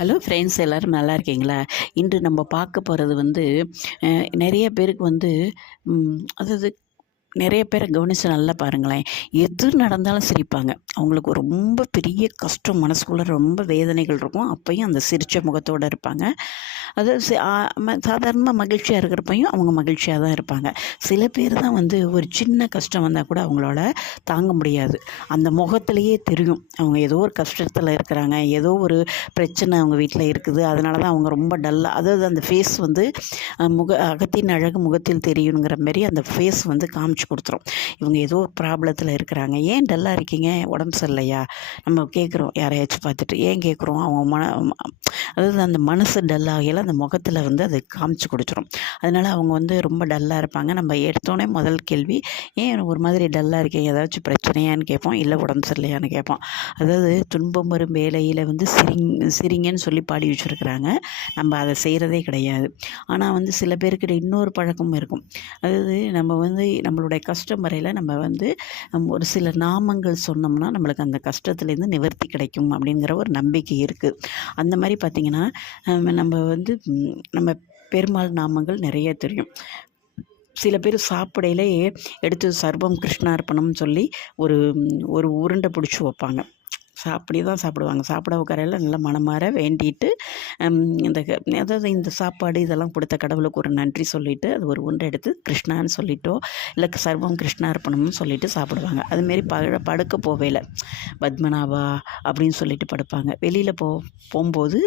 Hello friends, எல்லோரும் நல்லா இருக்கீங்களா? இன்று நம்ம பார்க்க போகிறது வந்து நிறைய பேருக்கு வந்து அதாவது நிறைய பேரை கவனித்து நல்லா பாருங்களேன். எது நடந்தாலும் சிரிப்பாங்க. அவங்களுக்கு ரொம்ப பெரிய கஷ்டம், மனசுக்குள்ளே ரொம்ப வேதனைகள் இருக்கும். அப்பயும் அந்த சிரித்த முகத்தோடு இருப்பாங்க. அதாவது சாதாரணமாக மகிழ்ச்சியாக இருக்கிறப்பையும் அவங்க மகிழ்ச்சியாக தான் இருப்பாங்க. சில பேர் தான் வந்து ஒரு சின்ன கஷ்டம் வந்தால் கூட அவங்களால தாங்க முடியாது. அந்த முகத்திலேயே தெரியும் அவங்க ஏதோ ஒரு கஷ்டத்தில் இருக்கிறாங்க, ஏதோ ஒரு பிரச்சனை அவங்க வீட்டில் இருக்குது. அதனால தான் அவங்க ரொம்ப டல்லாக, அதாவது அந்த ஃபேஸ் வந்து அகத்தின் அழகு முகத்தில் தெரியுங்கிற மாரி அந்த ஃபேஸ் வந்து காமிச்சு கொடுத்துரும். இவங்க ஏதோ ஒரு ப்ராப்ளத்தில் இருக்கிறாங்க. ஏன் டல்லாக இருக்கீங்க? உடம்பு சரியில்லையா? நம்ம கேட்குறோம் யாரையாச்சும் பார்த்துட்டு. ஏன் கேட்குறோம்? அவங்க அதாவது அந்த மனசு டல்லாகையில் அந்த முகத்தில் வந்து அது காமிச்சு கொடுத்துரும். அதனால் அவங்க வந்து ரொம்ப டல்லாக இருப்பாங்க. நம்ம எடுத்தோடனே முதல் கேள்வி, ஏன் ஒரு மாதிரி டல்லாக இருக்கீங்க, ஏதாச்சும் பிரச்சனையான்னு கேட்போம், இல்லை உடம்பு சரியில்லையான்னு கேட்போம். அதாவது துன்பம் வரும் வேலையில் வந்து சிரிங்கன்னு சொல்லி பாடி வச்சுருக்குறாங்க. நம்ம அதை செய்கிறதே கிடையாது. ஆனால் வந்து சில பேருக்கு இன்னொரு பழக்கமும் இருக்கும். அதாவது நம்ம வந்து நம்மளுடைய கஷ்டம் வரையில் நம்ம வந்து ஒரு சில நாமங்கள் சொன்னோம்னா நம்மளுக்கு அந்த கஷ்டத்துலேருந்து நிவர்த்தி கிடைக்கும் அப்படிங்கிற ஒரு நம்பிக்கை இருக்குது. அந்த மாதிரி பார்த்திங்கன்னா நம்ம வந்து நம்ம பெருமாள் நாமங்கள் நிறைய தெரியும். சில பேர் சாப்பிடையிலே எடுத்து சர்வம் கிருஷ்ணார்ப்பணம்னு சொல்லி ஒரு ஒரு உருண்டை பிடிச்சி வைப்பாங்க. அப்படி தான் சாப்பிடுவாங்க. சாப்பிட உட்காரையில் நல்லா மனமார வேண்டிட்டு இந்த அதாவது இந்த சாப்பாடு இதெல்லாம் கொடுத்த கடவுளுக்கு ஒரு நன்றி சொல்லிவிட்டு அது ஒரு உருண்டை எடுத்து கிருஷ்ணான்னு சொல்லிட்டோ இல்லை சர்வம் கிருஷ்ணார்ப்பணம்னு சொல்லிட்டு சாப்பிடுவாங்க. அதுமாரி படுக்க போவேல பத்மநாபா அப்படின்னு சொல்லிட்டு படுப்பாங்க. வெளியில் போகும்போது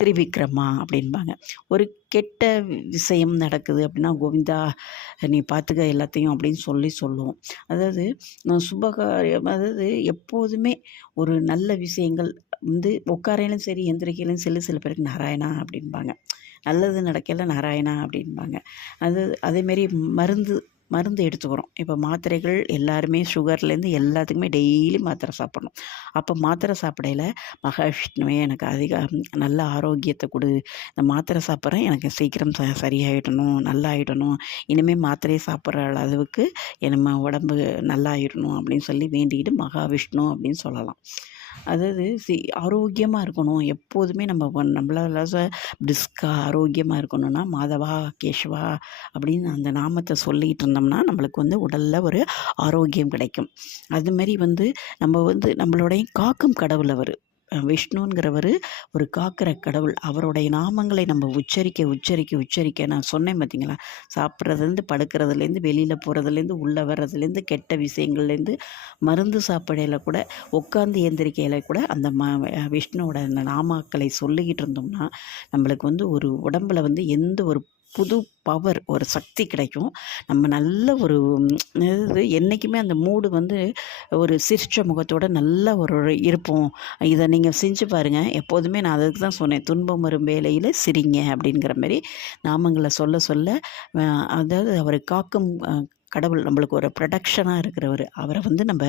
திரிவிக்ரமா அப்படின்பாங்க. ஒரு கெட்ட விஷயம் நடக்குது அப்படின்னா, கோவிந்தா நீ பார்த்துக்க எல்லாத்தையும் அப்படின்னு சொல்லுவோம். அதாவது சுபகாரியம், அதாவது எப்போதுமே ஒரு நல்ல விஷயங்கள் வந்து உட்காரையிலும் சரி எந்திரிக்கையிலும் சரி சில பேருக்கு நாராயணா அப்படின்பாங்க. நல்லது நடக்கையில் நாராயணா அப்படின்பாங்க. அதேமாரி மருந்து எடுத்துக்கிறோம். இப்போ மாத்திரைகள் எல்லாருமே சுகர்லேருந்து எல்லாத்துக்குமே டெய்லி மாத்திரை சாப்பிட்ணும். அப்போ மாத்திரை சாப்பிடையில மகாவிஷ்ணுவே எனக்கு நல்ல ஆரோக்கியத்தை கொடு, இந்த மாத்திரை சாப்பிட்றேன் எனக்கு சீக்கிரம் சரியாயிடணும், நல்லாயிடணும், இனிமேல் மாத்திரையை சாப்பிட்ற அளவுக்கு நம்ம உடம்பு நல்லாயிடணும் அப்படின்னு சொல்லி வேண்டிக்கிட்டு மகாவிஷ்ணு அப்படின்னு சொல்லலாம். அதாவது ஆரோக்கியமாக இருக்கணும் எப்போதுமே, நம்மளால பிரிஸ்காக ஆரோக்கியமாக இருக்கணும்னா மாதவா கேஷவா அப்படின்னு அந்த நாமத்தை சொல்லிகிட்டு இருந்தோம்னா நம்மளுக்கு வந்து உடலில் ஒரு ஆரோக்கியம் கிடைக்கும். அதுமாரி வந்து நம்ம வந்து நம்மளுடைய காக்கும் கடவுள் அவர் விஷ்ணுங்கிறவர் ஒரு காக்கிற கடவுள். அவருடைய நாமங்களை நம்ம உச்சரிக்க நான் சொன்னேன் பார்த்தீங்களா, சாப்பிட்றதுலேருந்து படுக்கிறதுலேருந்து வெளியில் போகிறதுலேருந்து உள்ளே வர்றதுலேருந்து கெட்ட விஷயங்கள்லேருந்து மருந்து சாப்பிடையில கூட உட்காந்து எந்திரிக்கையில் கூட அந்த விஷ்ணுவோட அந்த நாமாக்களை சொல்லிக்கிட்டு இருந்தோம்னா நம்மளுக்கு வந்து ஒரு உடம்பில் வந்து எந்த ஒரு புது பவர், ஒரு சக்தி கிடைக்கும். நம்ம நல்ல ஒரு என்றைக்குமே அந்த மூடு வந்து ஒரு சிரிச்ச முகத்தோடு நல்ல ஒரு இருப்போம். இதை நீங்கள் செஞ்சு பாருங்கள். எப்போதுமே நான் அதுக்கு தான் சொன்னேன், துன்பம் வரும் வேளையில் சிரிங்க அப்படிங்கிற மாதிரி நாமங்களை சொல்ல அதாவது அவர் காக்கும் கடவுள், நம்மளுக்கு ஒரு ப்ரொடக்ஷனாக இருக்கிறவர். அவரை வந்து நம்ம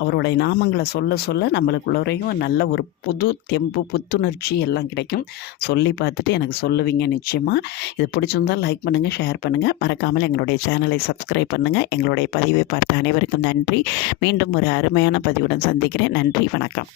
அவருடைய நாமங்களை சொல்ல நம்மளுக்குள்ளரையும் நல்ல ஒரு புது தெம்பு புத்துணர்ச்சி எல்லாம் கிடைக்கும். சொல்லி பார்த்துட்டு எனக்கு சொல்லுவீங்க நிச்சயமாக. இது பிடிச்சிருந்தால் லைக் பண்ணுங்கள், ஷேர் பண்ணுங்கள். மறக்காமல் எங்களுடைய சேனலை சப்ஸ்கிரைப் பண்ணுங்கள். எங்களுடைய பதிவை பார்த்த அனைவருக்கும் நன்றி. மீண்டும் ஒரு அருமையான பதிவுடன் சந்திக்கிறேன். நன்றி, வணக்கம்.